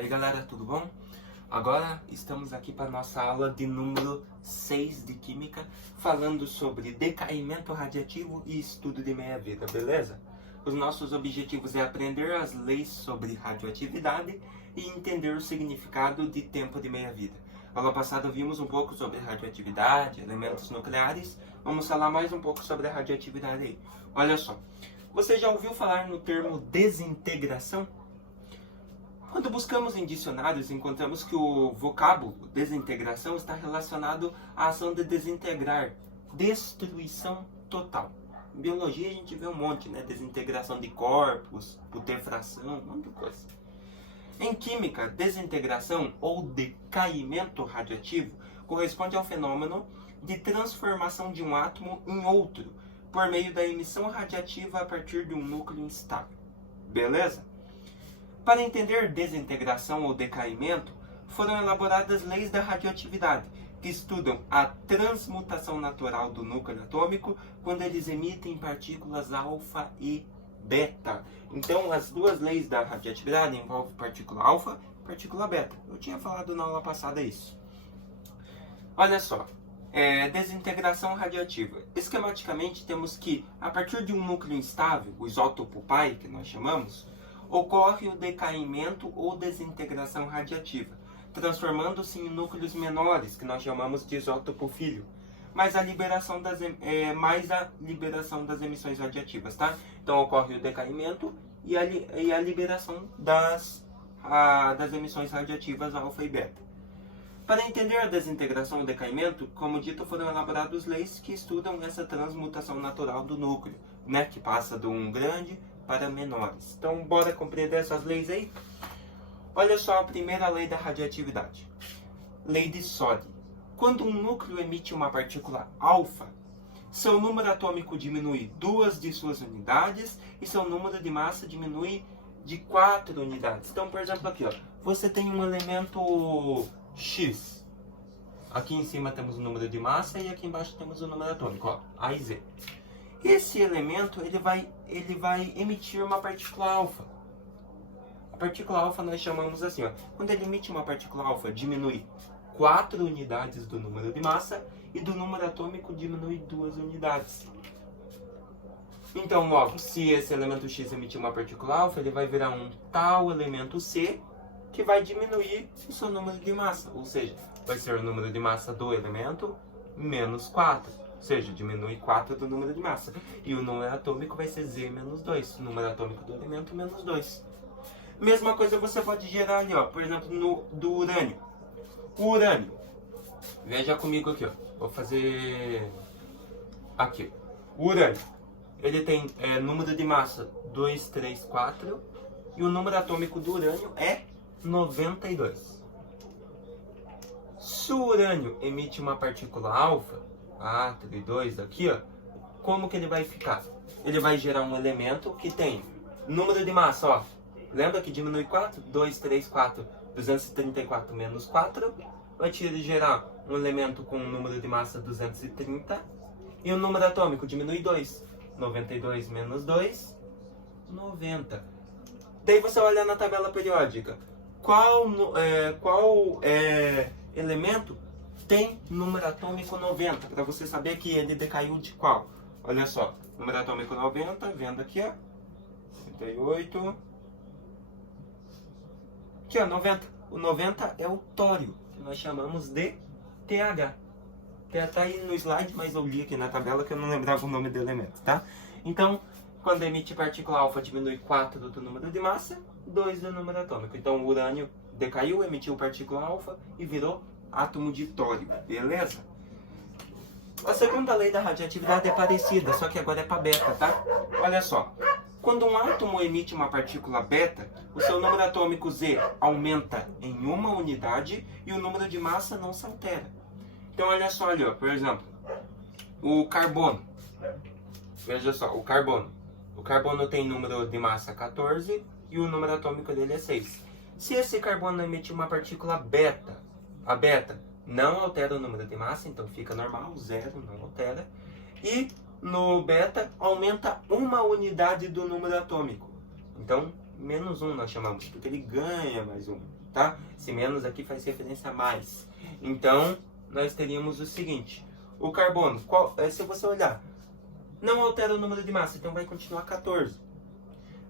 aí galera, tudo bom? Agora estamos aqui para nossa aula de número 6 de Química, falando sobre decaimento radiativo e estudo de meia-vida, beleza? Os nossos objetivos é aprender as leis sobre radioatividade e entender o significado de tempo de meia-vida. Aula passada vimos um pouco sobre radioatividade, elementos nucleares, vamos falar mais um pouco sobre a radioatividade aí. Olha só, você já ouviu falar no termo desintegração? Quando buscamos em dicionários, encontramos que o vocábulo desintegração está relacionado à ação de desintegrar, destruição total. Em biologia a gente vê um monte, né? Desintegração de corpos, putrefração, um monte de coisa. Em química, desintegração ou decaimento radioativo corresponde ao fenômeno de transformação de um átomo em outro, por meio da emissão radiativa a partir de um núcleo instável. Beleza? Para entender desintegração ou decaimento, foram elaboradas leis da radioatividade, que estudam a transmutação natural do núcleo atômico quando eles emitem partículas alfa e beta. Então, as duas leis da radioatividade envolvem partícula alfa e partícula beta. Eu tinha falado na aula passada isso. Olha só, desintegração radioativa. Esquematicamente, temos que, a partir de um núcleo instável, o isótopo pai, que nós chamamos, ocorre o decaimento ou desintegração radiativa, transformando-se em núcleos menores, que nós chamamos de isótopo filho, mais a liberação das emissões radiativas, tá? Então ocorre o decaimento e a liberação das emissões radiativas alfa e beta. Para entender a desintegração ou decaimento, como dito, foram elaboradas leis que estudam essa transmutação natural do núcleo, né, que passa de um grande para menores. Então, bora compreender essas leis aí? Olha só a primeira lei da radioatividade. Lei de Soddy. Quando um núcleo emite uma partícula alfa, seu número atômico diminui 2 de suas unidades e seu número de massa diminui de 4 unidades. Então, por exemplo, aqui, ó, você tem um elemento X. Aqui em cima temos o número de massa e aqui embaixo temos o número atômico, ó, A e Z. Esse elemento ele vai emitir uma partícula alfa. A partícula alfa nós chamamos assim, ó, quando ele emite uma partícula alfa, diminui 4 unidades do número de massa e do número atômico diminui 2 unidades. Então, logo, se esse elemento X emitir uma partícula alfa, ele vai virar um tal elemento C que vai diminuir o seu número de massa, ou seja, vai ser o número de massa do elemento menos 4. Ou seja, diminui 4 do número de massa. E o número atômico vai ser Z menos 2. O número atômico do elemento menos 2. Mesma coisa você pode gerar ali, ó, por exemplo, do urânio. O urânio. Veja comigo aqui, ó. Vou fazer aqui. O urânio. Ele tem número de massa 2, 3, 4. E o número atômico do urânio é 92. Se o urânio emite uma partícula alfa, 4 e 2 aqui, ó, como que ele vai ficar? Ele vai gerar um elemento que tem número de massa, ó. Lembra que diminui 4? 2, 3, 4, 234 menos 4. Vai gerar um elemento com um número de massa 230. E o número atômico diminui 2. 92 menos 2, 90. Daí você olha na tabela periódica. Qual elemento tem número atômico 90, para você saber que ele decaiu de qual? Olha só, número atômico 90, vendo aqui, ó, 68, aqui, ó, 90. O 90 é o tório, que nós chamamos de TH. Tá aí no slide, mas eu li aqui na tabela que eu não lembrava o nome do elemento, tá? Então, quando emite partícula alfa, diminui 4 do número de massa, 2 do número atômico. Então, o urânio decaiu, emitiu partícula alfa e virou átomo de tório, beleza? A segunda lei da radioatividade é parecida, só que agora é para beta, tá? Olha só, quando um átomo emite uma partícula beta, o seu número atômico Z aumenta em uma unidade e o número de massa não se altera. Então olha só ali, ó, por exemplo, o carbono. Veja só, o carbono. O carbono tem número de massa 14 e o número atômico dele é 6. Se esse carbono emitir uma partícula beta, a beta não altera o número de massa, então fica normal, 0, não altera. E no beta aumenta uma unidade do número atômico. Então, menos 1 nós chamamos, porque ele ganha mais 1. tá? Esse menos aqui faz referência a mais. Então, nós teríamos o seguinte. O carbono, se você olhar, não altera o número de massa, então vai continuar 14.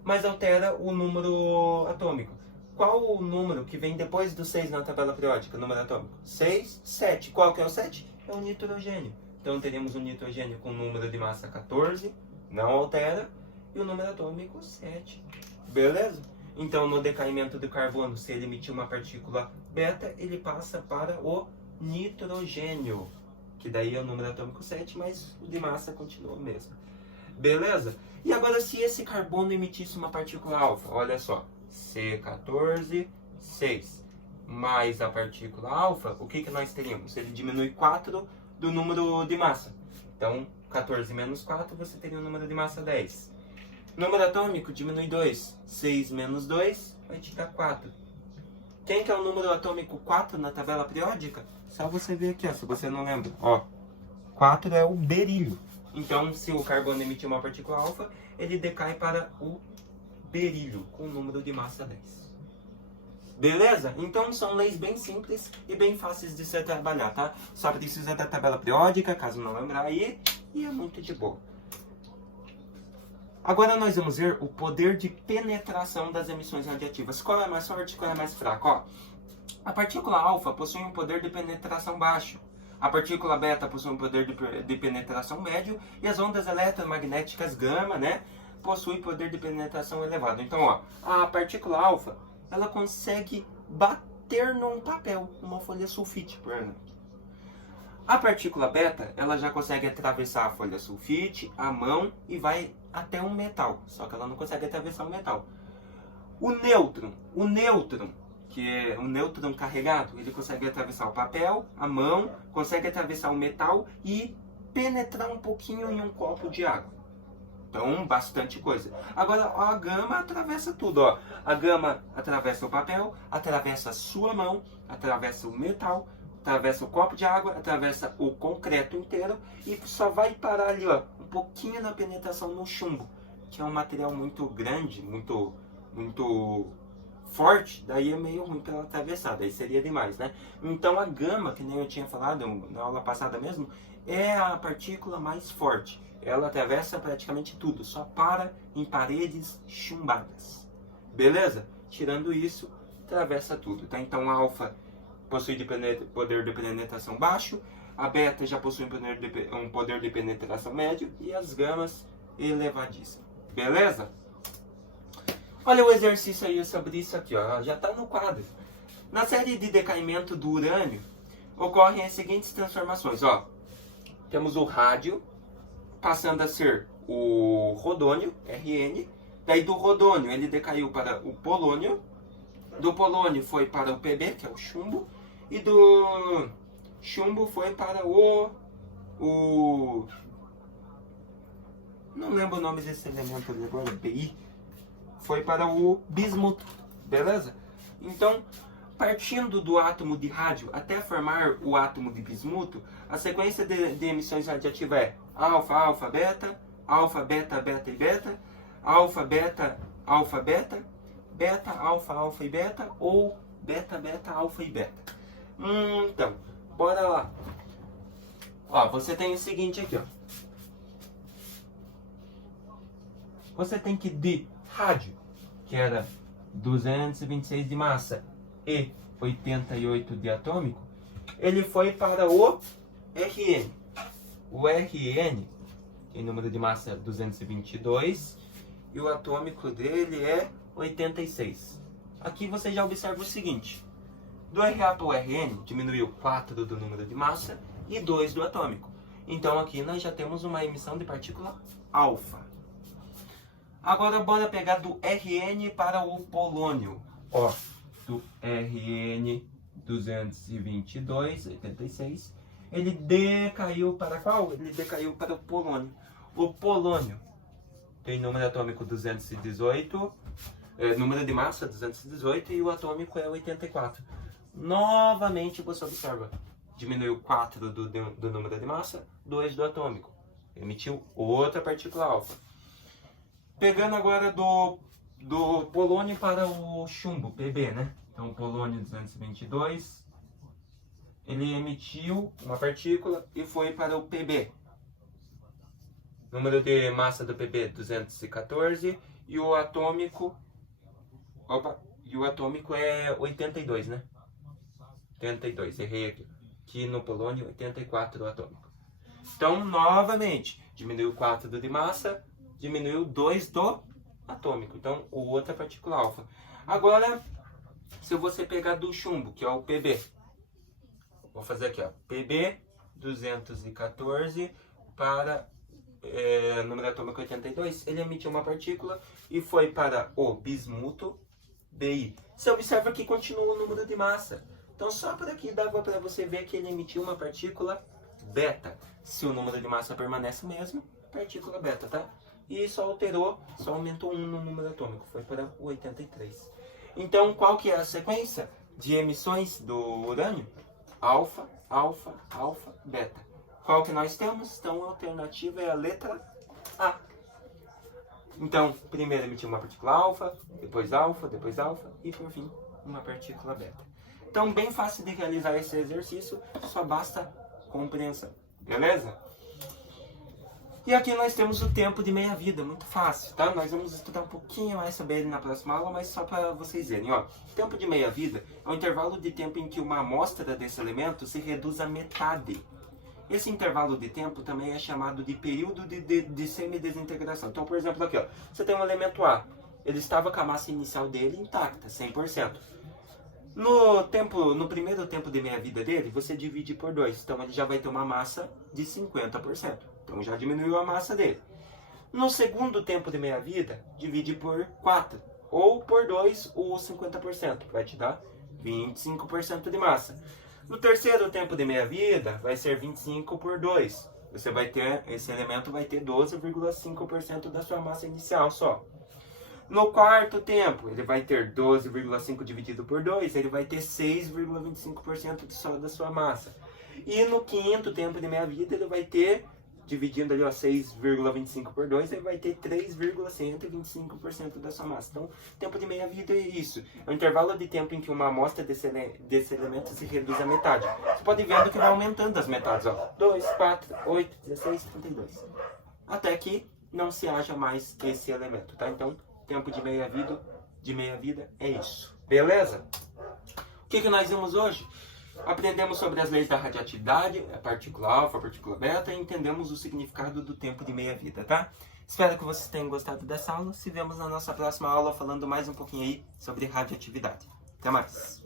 Mas altera o número atômico. Qual o número que vem depois do 6 na tabela periódica, número atômico? 6, 7. Qual que é o 7? É o nitrogênio. Então teremos um nitrogênio com número de massa 14, não altera, e o número atômico 7. Beleza? Então no decaimento do carbono, se ele emitir uma partícula beta, ele passa para o nitrogênio, que daí é o número atômico 7, mas o de massa continua o mesmo. Beleza? E agora se esse carbono emitisse uma partícula alfa, olha só, C14, 6, mais a partícula alfa, o que nós teríamos? Ele diminui 4 do número de massa. Então, 14 menos 4, você teria um número de massa 10. Número atômico diminui 2. 6 menos 2 vai te dar 4. Quem que é o número atômico 4 na tabela periódica? Só você ver aqui, ó, se você não lembra. Ó, 4 é o berílio. Então, se o carbono emitir uma partícula alfa, ele decai para o berílio, com o número de massa 10. Beleza? Então, são leis bem simples e bem fáceis de se trabalhar, tá? Só precisa da tabela periódica, caso não lembrar aí, e é muito de boa. Agora nós vamos ver o poder de penetração das emissões radiativas. Qual é mais forte e qual é mais fraco? Ó, a partícula alfa possui um poder de penetração baixo. A partícula beta possui um poder de penetração médio. E as ondas eletromagnéticas gama, né, possuem poder de penetração elevado. Então, ó, a partícula alfa, ela consegue bater num papel, numa folha sulfite, por exemplo. A partícula beta, ela já consegue atravessar a folha sulfite, a mão e vai até um metal. Só que ela não consegue atravessar o metal. O nêutron, que é um nêutron carregado, ele consegue atravessar o papel, a mão, consegue atravessar o metal e penetrar um pouquinho em um copo de água. Então, bastante coisa. Agora, a gama atravessa tudo, ó. A gama atravessa o papel, atravessa a sua mão, atravessa o metal, atravessa o copo de água, atravessa o concreto inteiro e só vai parar ali, ó, um pouquinho na penetração no chumbo, que é um material muito grande, muito forte, daí é meio ruim para ela atravessar, daí seria demais, né? Então a gama, que nem eu tinha falado na aula passada mesmo, é a partícula mais forte. Ela atravessa praticamente tudo, só para em paredes chumbadas. Beleza? Tirando isso, atravessa tudo, tá? Então a alfa possui poder de penetração baixo, a beta já possui um poder de penetração médio e as gamas elevadíssimas. Beleza? Olha o exercício aí sobre isso aqui, ó, já está no quadro. Na série de decaimento do urânio, ocorrem as seguintes transformações. Ó, temos o rádio, passando a ser o rodônio, Rn. Daí do rodônio ele decaiu para o polônio. Do polônio foi para o Pb, que é o chumbo. E do chumbo foi para o não lembro o nome desse elemento ali agora, Bi. Foi para o bismuto, beleza? Então, partindo do átomo de rádio até formar o átomo de bismuto, a sequência de emissões radiativas é alfa, alfa, beta, alfa, beta, beta e beta, alfa, beta, alfa, beta, beta, alfa, alfa e beta, ou beta, beta, alfa e beta. Então, bora lá. Ó, você tem o seguinte aqui, ó. Você tem que de rádio, que era 226 de massa e 88 de atômico, ele foi para o Rn. O Rn tem número de massa 222 e o atômico dele é 86. Aqui você já observa o seguinte: do Ra para o Rn diminuiu 4 do número de massa e 2 do atômico. Então aqui nós já temos uma emissão de partícula alfa. Agora bora pegar do Rn para o polônio. Ó, do Rn 222, 86, ele decaiu para qual? Ele decaiu para o polônio. O polônio tem número atômico 218, número de massa 218 e o atômico é 84. Novamente você observa, diminuiu 4 do número de massa, 2 do atômico. Emitiu outra partícula alfa. Pegando agora do polônio para o chumbo, Pb, né? Então, o polônio 222, ele emitiu uma partícula e foi para o PB. Número de massa do PB 214 e o atômico é 82, né? 82, errei aqui. Aqui no polônio 84 o atômico. Então, novamente, diminuiu 4 do de massa, diminuiu 2 do atômico. Então, outra partícula alfa. Agora, se você pegar do chumbo, que é o PB, vou fazer aqui, ó, PB 214 para número atômico 82, ele emitiu uma partícula e foi para o bismuto Bi. Você observa que continua o número de massa. Então, só por aqui dava para você ver que ele emitiu uma partícula beta. Se o número de massa permanece o mesmo, partícula beta, tá? E só alterou, só aumentou 1 no número atômico, foi para o 83. Então, qual que é a sequência de emissões do urânio? Alfa, alfa, alfa, beta. Qual que nós temos? Então, a alternativa é a letra A. Então, primeiro emitiu uma partícula alfa, depois alfa e por fim uma partícula beta. Então, bem fácil de realizar esse exercício, só basta compreensão. Beleza? E aqui nós temos o tempo de meia-vida, muito fácil, tá? Nós vamos estudar um pouquinho mais sobre ele na próxima aula, mas só para vocês verem, ó. Tempo de meia-vida é o intervalo de tempo em que uma amostra desse elemento se reduz à metade. Esse intervalo de tempo também é chamado de período de semidesintegração. Então, por exemplo, aqui, ó, você tem um elemento A, ele estava com a massa inicial dele intacta, 100%. No primeiro tempo de meia-vida dele, você divide por 2, então ele já vai ter uma massa de 50%. Então já diminuiu a massa dele. No segundo tempo de meia-vida, divide por 4, ou por 2 os 50%, vai te dar 25% de massa. No terceiro tempo de meia-vida, vai ser 25 por 2. Você vai ter, esse elemento vai ter 12,5% da sua massa inicial só. No quarto tempo, ele vai ter 12,5 dividido por 2, ele vai ter 6,25% da sua massa. E no quinto tempo de meia-vida, ele vai ter, dividindo ali, ó, 6,25 por 2, ele vai ter 3,125% da sua massa. Então, tempo de meia-vida é isso. É o intervalo de tempo em que uma amostra desse elemento se reduz à metade. Você pode ver que vai aumentando as metades, ó. 2, 4, 8, 16, 32. Até que não se haja mais esse elemento, tá? Então, tempo de meia-vida é isso. Beleza? O que nós vimos hoje? Aprendemos sobre as leis da radioatividade, a partícula alfa, a partícula beta, e entendemos o significado do tempo de meia-vida, tá? Espero que vocês tenham gostado dessa aula. Se vemos na nossa próxima aula falando mais um pouquinho aí sobre radioatividade. Até mais!